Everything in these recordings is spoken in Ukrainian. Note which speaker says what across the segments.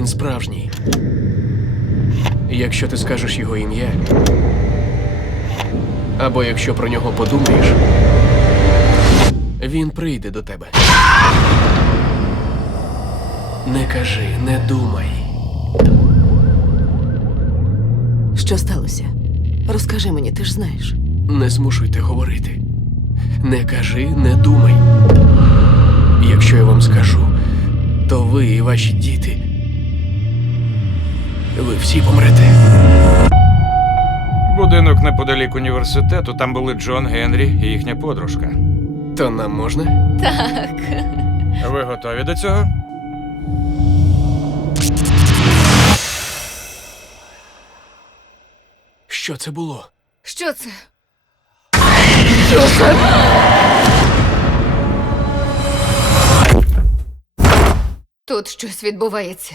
Speaker 1: Він справжній. Якщо ти скажеш його ім'я, або якщо про нього подумаєш, він прийде до тебе. Не кажи, не думай.
Speaker 2: Що сталося? Розкажи мені, ти ж знаєш.
Speaker 1: Не змушуйте говорити. Не кажи, не думай. Якщо я вам скажу, то ви і ваші діти, ви всі помрете.
Speaker 3: Будинок неподалік університету, там були Джон, Генрі і їхня подружка.
Speaker 1: То нам можна?
Speaker 3: Ви готові до цього?
Speaker 1: Що це було?
Speaker 4: Що це? Тут щось відбувається.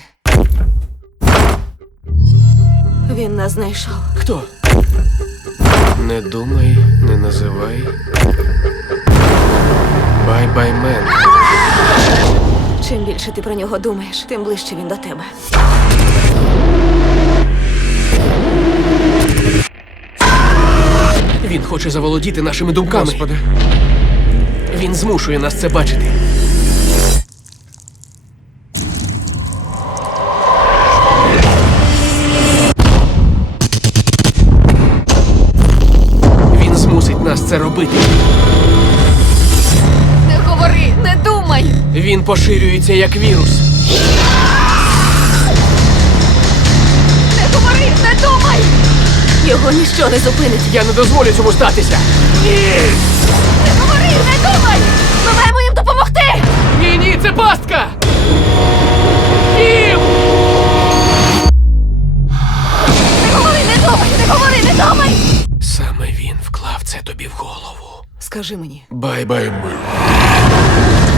Speaker 2: Він нас знайшов.
Speaker 1: Хто? Не думай, не називай. Бай-бай, мен.
Speaker 2: Чим більше ти про нього думаєш, тим ближче він до тебе.
Speaker 1: Він хоче заволодіти нашими думками.
Speaker 3: Господи.
Speaker 1: Він змушує нас це бачити. Він змусить нас це робити.
Speaker 4: Не говори, не думай!
Speaker 1: Він поширюється як вірус.
Speaker 4: Не говори, не думай!
Speaker 2: Його ніщо не зупинить.
Speaker 1: Я не дозволю цьому статися.
Speaker 4: Не говори, не думай! Ми маємо їм допомогти!
Speaker 1: Ні, ні, це пастка! Кім!
Speaker 4: Не говори, не думай! Не говори, не думай!
Speaker 1: Саме він вклав це тобі в голову.
Speaker 2: Скажи мені,
Speaker 1: Бай-бай, мен.